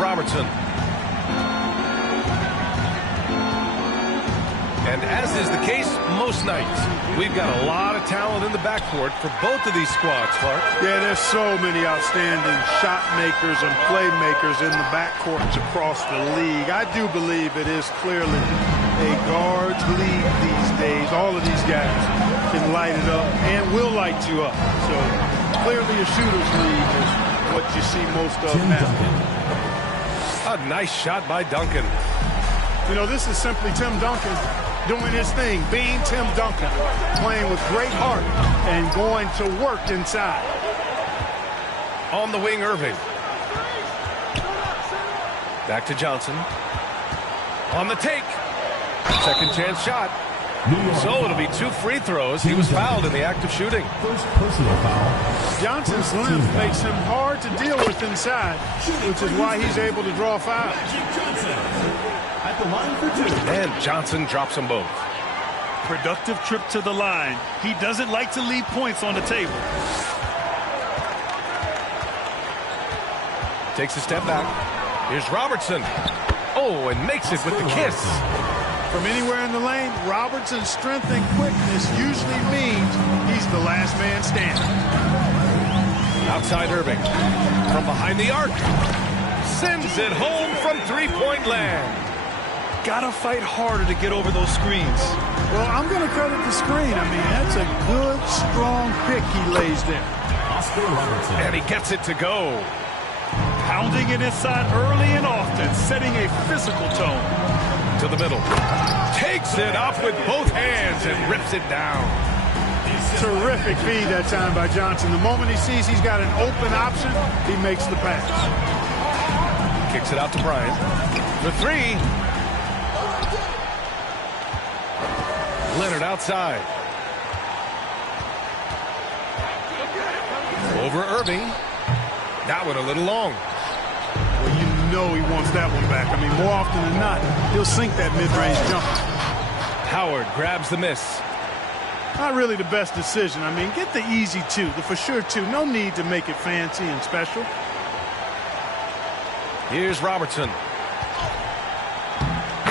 Robertson. And as is the case most nights, we've got a lot of talent in the backcourt for both of these squads, Clark. Yeah, there's so many outstanding shot makers and playmakers in the backcourts across the league. I do believe it is clearly a guards league these days. All of these guys can light it up and will light you up. So clearly a shooter's league is what you see most of now. A nice shot by Duncan. You know, this is simply Tim Duncan doing his thing, being Tim Duncan, playing with great heart and going to work inside. On the wing, Irving. Back to Johnson. On the take. Second chance shot. So it'll be 2 free throws. He was fouled in the act of shooting. First personal foul. Johnson's length makes him hard to deal with inside, which is why he's able to draw fouls. At the line for 2. And Johnson drops them both. Productive trip to the line. He doesn't like to leave points on the table. Takes a step back. Here's Robertson. Oh, and makes it with the kiss. From anywhere in the lane, Robertson's strength and quickness usually means he's the last man standing. Outside Irving. From behind the arc. Sends it home from three-point land. Gotta fight harder to get over those screens. Well, I'm going to credit the screen. I mean, that's a good, strong pick he lays there. And he gets it to go. Pounding it inside early and often, setting a physical tone. To the middle. Takes it up with both hands and rips it down. Terrific feed that time by Johnson. The moment he sees he's got an open option, he makes the pass. Kicks it out to Bryant. For 3. Leonard outside. Over Irving. That one a little long. Well, you know he wants that one back. I mean, more often than not, he'll sink that mid-range jumper. Howard grabs the miss. Not really the best decision. I mean, get the easy 2, the for sure 2. No need to make it fancy and special. Here's Robertson.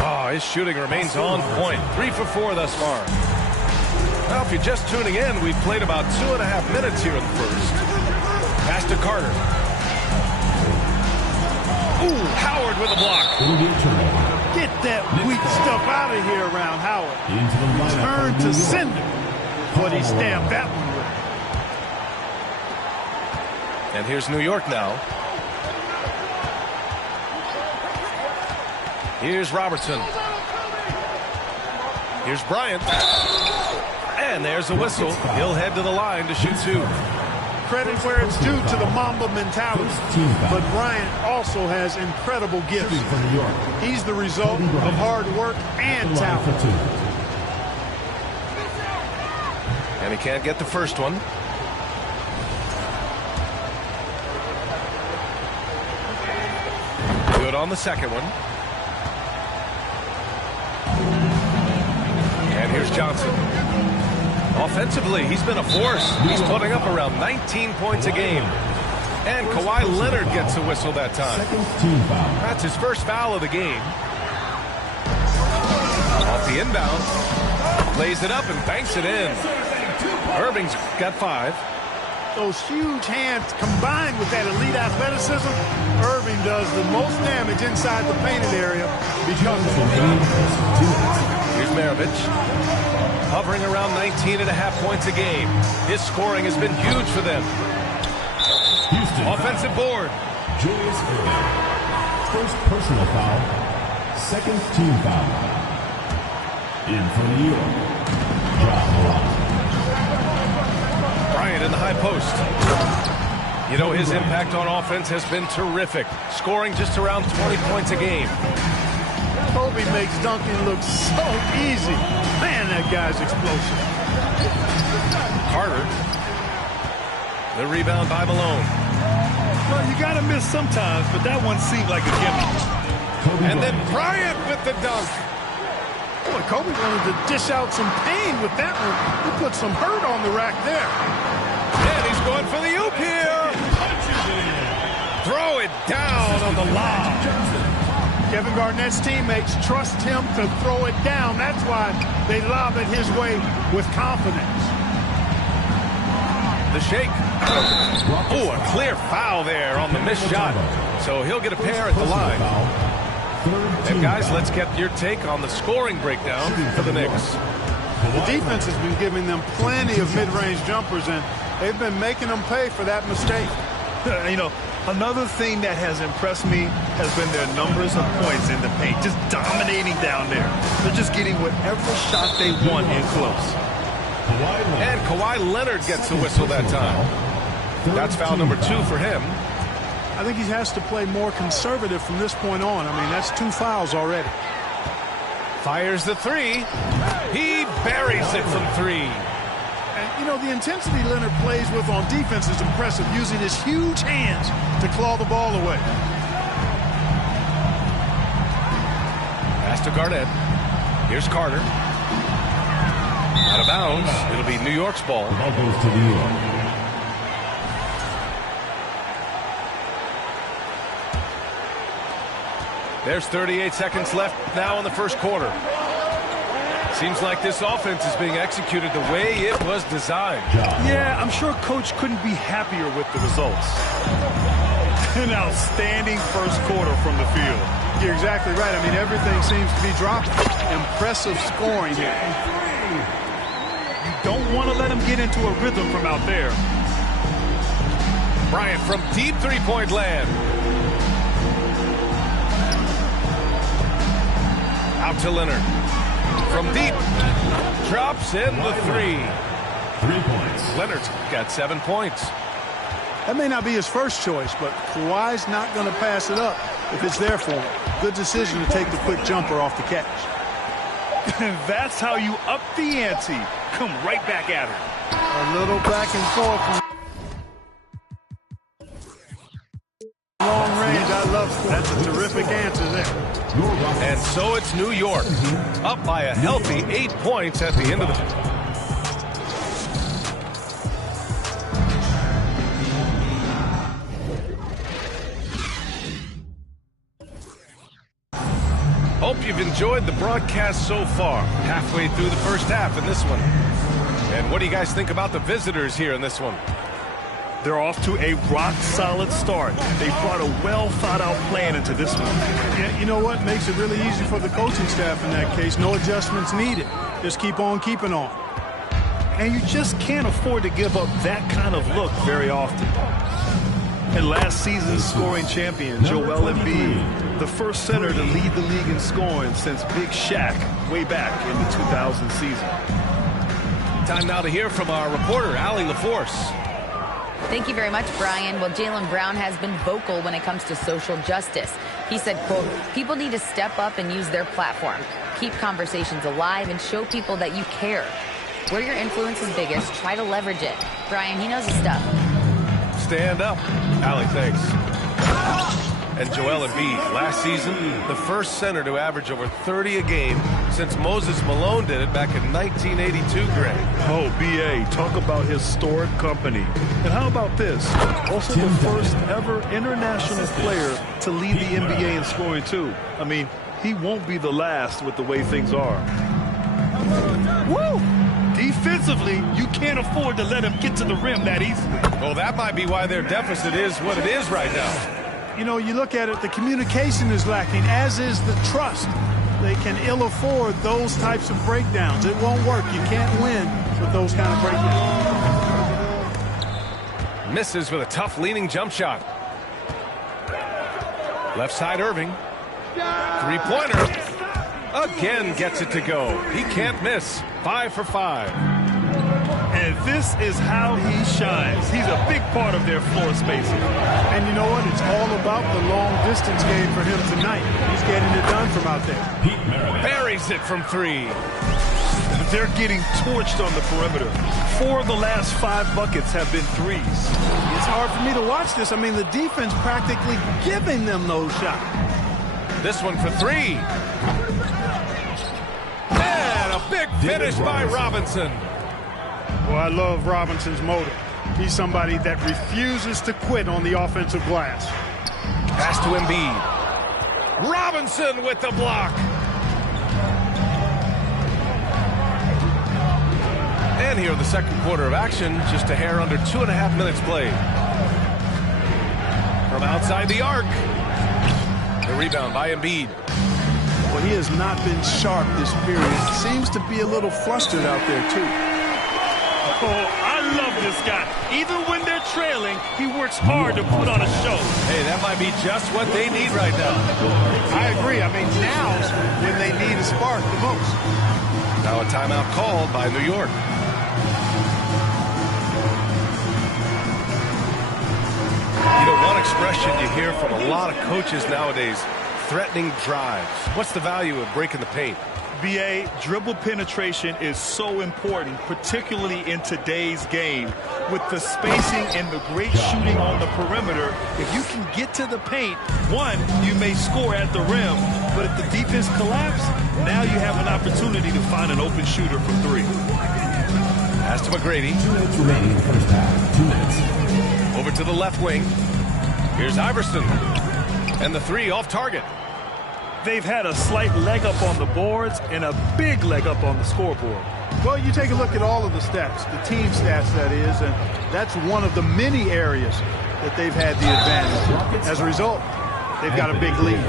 Oh, his shooting remains on point. 3 for 4 thus far. Now, if you're just tuning in, we've played about 2.5 minutes here in the first. Pass to Carter. Ooh, Howard with a block. Get that weak stuff out of here around Howard. Turn to sender. But he stamped that one with. And here's New York now. Here's Robertson. Here's Bryant. And there's a whistle. He'll head to the line to shoot 2. Credit where it's due to the Mamba mentality. But Bryant also has incredible gifts. He's the result of hard work and talent. And he can't get the first one. Good on the second one. And here's Johnson. Offensively, he's been a force. He's putting up around 19 points a game. And Kawhi Leonard gets a whistle that time. That's his first foul of the game. Off the inbound. Lays it up and banks it in. Irving's got 5. Those huge hands combined with that elite athleticism, Irving does the most damage inside the painted area because of it. Here's Maravich. Hovering around 19.5 points a game. His scoring has been huge for them. Offensive board. Julius Irving. First personal foul. Second team foul. In for New York. Bryant in the high post. You know, his impact on offense has been terrific. Scoring just around 20 points a game. Kobe makes Duncan look so easy. Man, that guy's explosive. Carter. The rebound by Malone. Well, you got to miss sometimes, but that one seemed like a gimme. And then Bryant with the dunk. Boy, Kobe wanted to dish out some pain with that one. He put some hurt on the rack there. And he's going for the oop here. Throw it it down on the lob. Kevin Garnett's teammates trust him to throw it down. That's why they lob it his way with confidence. The shake. Oh, a clear foul there on the missed shot. So he'll get a pair at the line. And guys, let's get your take on the scoring breakdown for the Knicks. The defense has been giving them plenty of mid-range jumpers, and they've been making them pay for that mistake. You know, another thing that has impressed me has been their numbers of points in the paint, just dominating down there. They're just getting whatever shot they want in close. And Kawhi Leonard gets the whistle that time. That's foul number 2 for him. I think he has to play more conservative from this point on. I mean, that's 2 fouls already. Fires the 3. He buries it from 3. And, you know, the intensity Leonard plays with on defense is impressive, using his huge hands to claw the ball away. Pass to Garnett. Here's Carter. Out of bounds. It'll be New York's ball. Ball goes to New York. There's 38 seconds left now in the first quarter. Seems like this offense is being executed the way it was designed. Yeah, I'm sure Coach couldn't be happier with the results. An outstanding first quarter from the field. You're exactly right. I mean, everything seems to be dropping. Impressive scoring here. You don't want to let him get into a rhythm from out there. Bryant from deep three-point land. Out to Leonard. From deep. Drops in the 3. 3 points. Leonard's got 7 points. That may not be his first choice, but Kawhi's not going to pass it up if it's there for him. Good decision to take the quick jumper off the catch. That's how you up the ante. Come right back at him. A little back and forth. Long range, I love it. That's a terrific answer there. And so it's New York, up by a healthy 8 points at the end of the... Hope you've enjoyed the broadcast so far. Halfway through the first half in this one. And what do you guys think about the visitors here in this one? They're off to a rock-solid start. They brought a well-thought-out plan into this one. Yeah, you know what? Makes it really easy for the coaching staff in that case. No adjustments needed. Just keep on keeping on. And you just can't afford to give up that kind of look very often. And last season's scoring champion, Joel Embiid, the first center to lead the league in scoring since Big Shaq way back in the 2000 season. Time now to hear from our reporter, Allie LaForce. Thank you very much, Brian. Well, Jaylen Brown has been vocal when it comes to social justice. He said, quote, people need to step up and use their platform. Keep conversations alive and show people that you care. Where your influence is biggest, try to leverage it. Brian, he knows his stuff. Stand up. Allie, thanks. And Joel Embiid, last season, the first center to average over 30 a game since Moses Malone did it back in 1982, Greg. Oh, B.A., talk about historic company. And how about this? Also the first ever international player to lead the NBA in scoring, too. I mean, he won't be the last with the way things are. Woo! Defensively, you can't afford to let him get to the rim that easily. Well, that might be why their deficit is what it is right now. You know, you look at it, the communication is lacking, as is the trust. They can ill afford those types of breakdowns. It won't work. You can't win with those kind of breakdowns. Misses with a tough leaning jump shot. Left side Irving. Three-pointer. Again gets it to go. He can't miss. 5 for 5. And this is how he shines. He's a big part of their floor spacing. And you know what? It's all about the long-distance game for him tonight. He's getting it done from out there. Buries it from 3. They're getting torched on the perimeter. 4 of the last 5 buckets have been threes. It's hard for me to watch this. I mean, the defense practically giving them those shots. This one for 3. And a big finish by Robinson. Well, I love Robinson's motor. He's somebody that refuses to quit on the offensive glass. Pass to Embiid. Robinson with the block. And here in the second quarter of action, just a hair under 2.5 minutes played. From outside the arc. The rebound by Embiid. Well, he has not been sharp this period. Seems to be a little flustered out there, too. Oh, I love this guy. Even when they're trailing, he works hard to put on a show. Hey, that might be just what they need right now. I agree. I mean, now's when they need a spark the most. Now a timeout called by New York. You know, one expression you hear from a lot of coaches nowadays, threatening drives. What's the value of breaking the paint? BA, dribble penetration is so important, particularly in today's game. With the spacing and the great shooting on the perimeter, if you can get to the paint, one, you may score at the rim, but if the defense collapses, now you have an opportunity to find an open shooter from three. Pass to McGrady. 2 minutes remaining in the first half. 2 minutes. Over to the left wing. Here's Iverson. And the three off target. They've had a slight leg up on the boards and a big leg up on the scoreboard. Well, you take a look at all of the stats, the team stats, that is, and that's one of the many areas that they've had the advantage. As a result, they've got a big lead.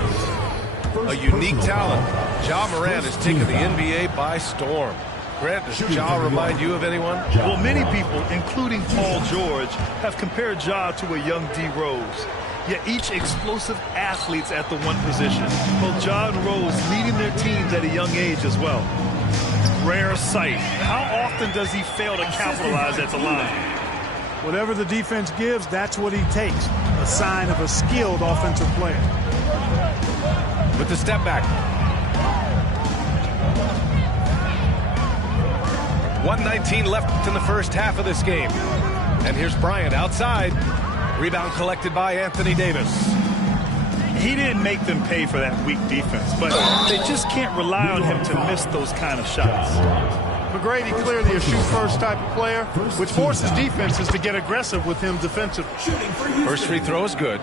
A unique talent. Ja Morant has taken the NBA by storm. Grant, does Ja remind you of anyone? Well, many people, including Paul George, have compared Ja to a young D. Rose. Yet each explosive athletes at the one position. Both Ja and Rose leading their teams at a young age as well. Rare sight. How often does he fail to capitalize at the line? Whatever the defense gives, that's what he takes. A sign of a skilled offensive player. With the step back. 1:19 left in the first half of this game. And here's Bryant outside. Rebound collected by Anthony Davis. He didn't make them pay for that weak defense, but they just can't rely on him to miss those kind of shots. McGrady clearly a shoot-first type of player, which forces defenses to get aggressive with him defensively. First free throw is good.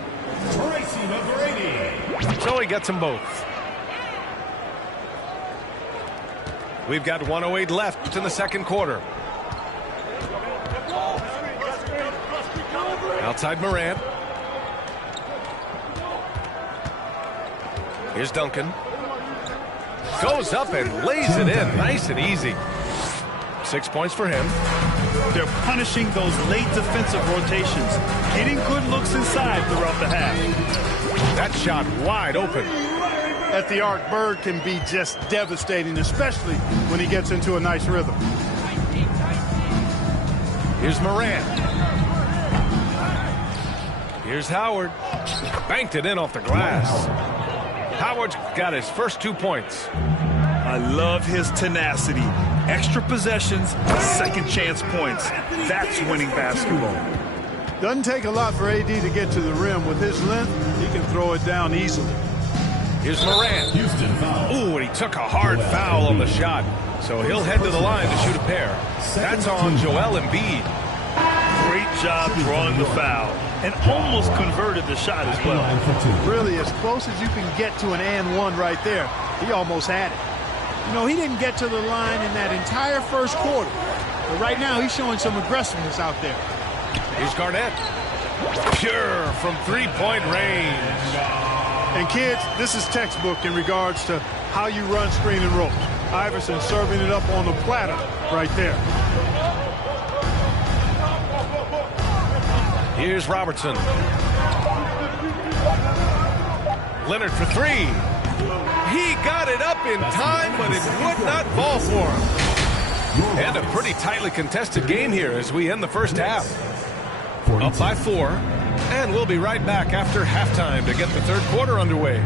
So he gets them both. We've got 1:08 left in the second quarter. Outside Morant. Here's Duncan. Goes up and lays it in. Nice and easy. 6 points for him. They're punishing those late defensive rotations, getting good looks inside throughout the half. That shot wide open. At the arc, Bird can be just devastating, especially when he gets into a nice rhythm. Here's Morant. Here's Howard. Banked it in off the glass. Howard's got his first 2 points. I love his tenacity. Extra possessions, second chance points. That's winning basketball. Doesn't take a lot for AD to get to the rim. With his length, he can throw it down easily. Here's Morant. Ooh, and he took a hard foul on the shot. So he'll head to the line to shoot a pair. That's on Joel Embiid. Great job drawing the foul. And almost converted the shot as well. Really, as close as you can get to an and one right there. He almost had it. You know, he didn't get to the line in that entire first quarter. But right now, he's showing some aggressiveness out there. Here's Garnett. Pure from three-point range. And kids, this is textbook in regards to how you run screen and roll. Iverson serving it up on the platter right there. Here's Robertson. Leonard for three. He got it up in time, but it would not fall for him. And a pretty tightly contested game here as we end the first half. Up by 4, and we'll be right back after halftime to get the third quarter underway.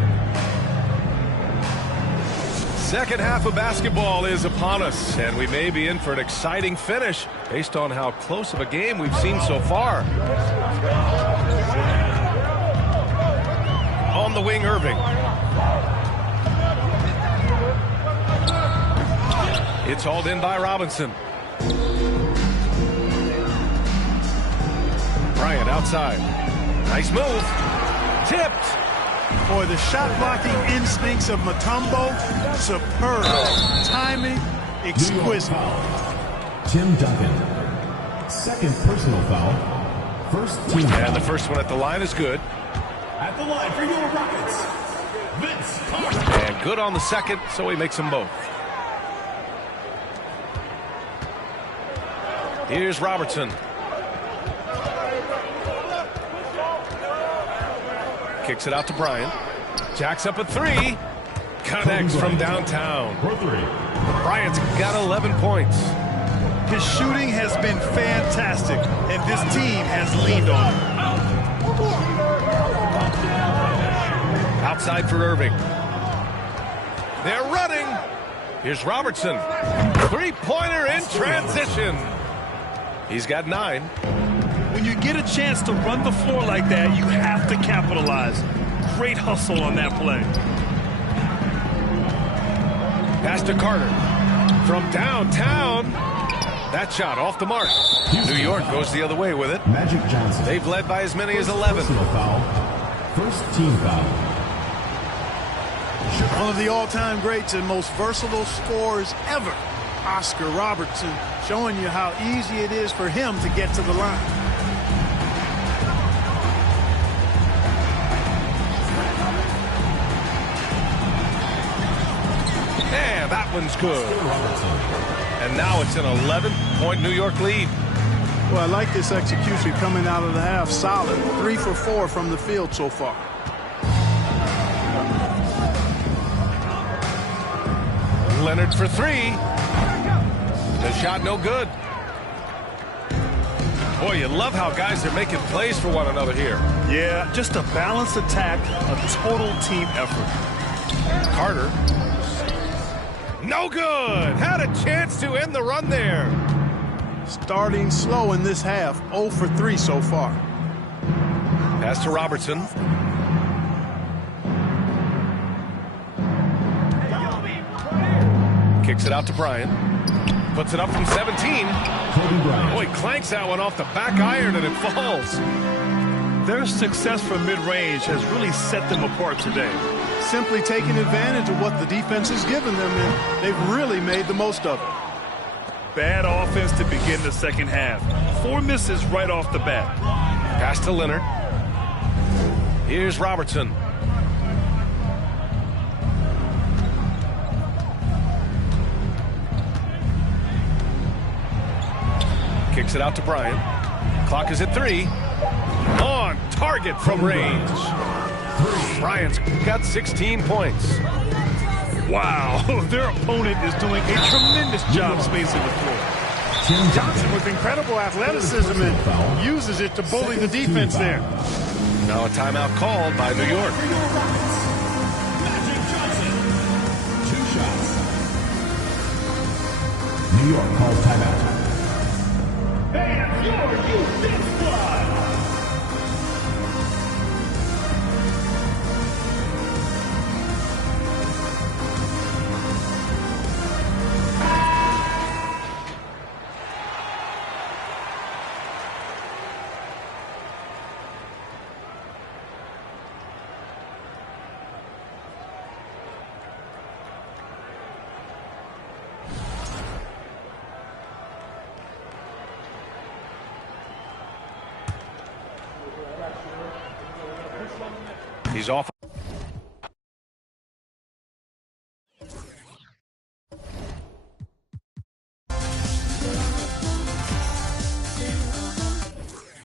Second half of basketball is upon us, and we may be in for an exciting finish based on how close of a game we've seen so far. On the wing, Irving. It's hauled in by Robinson. Bryant outside. Nice move. Tipped. Boy, the shot blocking instincts of Mutombo, superb. Timing, exquisite. Tim Duncan. Second personal foul. First team foul. And the first one at the line is good. At the line for your Rockets, Vince Carter. And good on the second, so he makes them both. Here's Robertson. Kicks it out to Bryant. Jacks up a three. Connects from downtown. For three. Bryant's got 11 points. His shooting has been fantastic, and this team has leaned on him. Outside for Irving. They're running. Here's Robertson. Three-pointer in transition. He's got 9. When you get a chance to run the floor like that, you have to capitalize. Great hustle on that play. Pass to Carter. From downtown. That shot off the mark. New York goes the other way with it. Magic Johnson. They've led by as many as 11. Personal foul. First team foul. One of the all-time greats and most versatile scorers ever, Oscar Robertson, showing you how easy it is for him to get to the line. And that one's good. And now it's an 11-point New York lead. Well, I like this execution coming out of the half. Solid. 3 for 4 from the field so far. Leonard for 3. The shot no good. Boy, you love how guys are making plays for one another here. Yeah, just a balanced attack, a total team effort. Carter. No good. Had a chance to end the run there. Starting slow in this half. 0 for 3 so far. Pass to Robertson. Kicks it out to Bryant. Puts it up from 17. Kobe Bryant. Boy, clanks that one off the back iron and it falls. Their success from mid-range has really set them apart today. Simply taking advantage of what the defense has given them, and they've really made the most of it. Bad offense to begin the second half. 4 misses right off the bat. Pass to Leonard. Here's Robertson. Kicks it out to Bryant. Clock is at 3. On target from range. Bryant's got 16 points. Wow, their opponent is doing a tremendous job spacing the floor. Johnson with incredible athleticism and uses it to bully the defense there. Now a timeout called by New York. Magic Johnson. 2 shots. New York calls timeout. And your defense squad. He's off